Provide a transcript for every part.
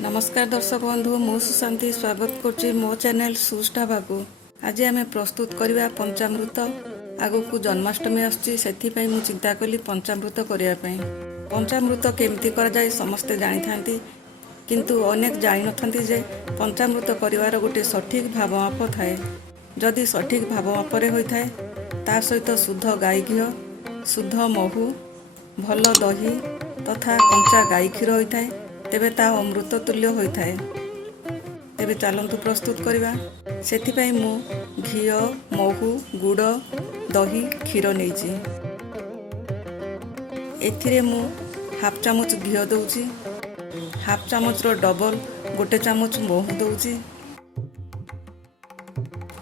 नमस्कार दर्शक बंधु मु सुशांति स्वागत करुच्ची मो चैनल सुष्ठाबा को। आज आम प्रस्तुत करवा पंचामृत। आगु को जन्माष्टमी आसुची सेथिपाई मु चिंता कली पंचामृत करने। पंचामृत केमती करा जाए समस्ते जानी थांती, किंतु अनेक जानी नथांती जे पंचामृत करिवार गोटे सठिक भावमाप थाए। जदि सठिक भावमाप रे होई थाए ता सहित शुद्ध गाई घी, शुद्ध महू, भल दही तथा कंचा गाई क्षीर होई थाए तेबे ता अमृत तुल्य होता है। तेबे चलंतु प्रस्तुत करवा। सेथिपाई मु घी, महू, गुड़, दही, क्षीर नहींची। एथिरे मु हाफ चामच घी दउची, हाफ चामच रो डबल गोटे चामच महू दउची,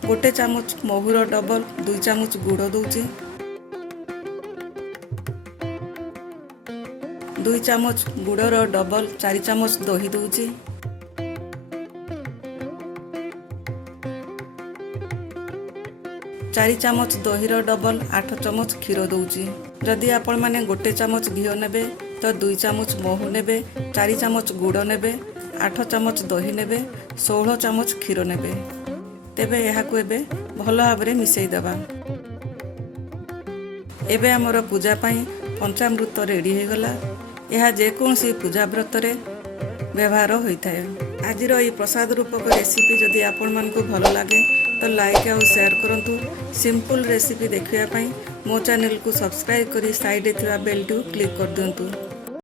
गोटे चामच महूर डबल 2 चामच गुड़ दउची, 2 चामच गुड़र डबल 4 चामच दही दउची, 4 चामच दहीर डबल 8 चामच क्षीर दउची। जदि आपण माने गोटे चामच घी नेबे तो 2 चामच महू नेबे, 4 चामच गुड़ नेबे, 8 चामच दही नेबे, 16 चामच क्षीर नेबे। तेबे एहाकु एबे भल भाबरे मिसई दबा। एबे हमर पूजा पाई पंचामृत रेडी हो गला। यह जेकोसी पूजा व्रत रे व्यवहार होता है। आजिर ये प्रसाद रूपक रेसिपी जदि आपण मानकु भल लगे तो लाइक और शेयर करंतु। सिंपल रेसिपी देखिया पाई मो चैनल को सब्सक्राइब करी साइड थिबा बेल टू क्लिक कर दियंतु।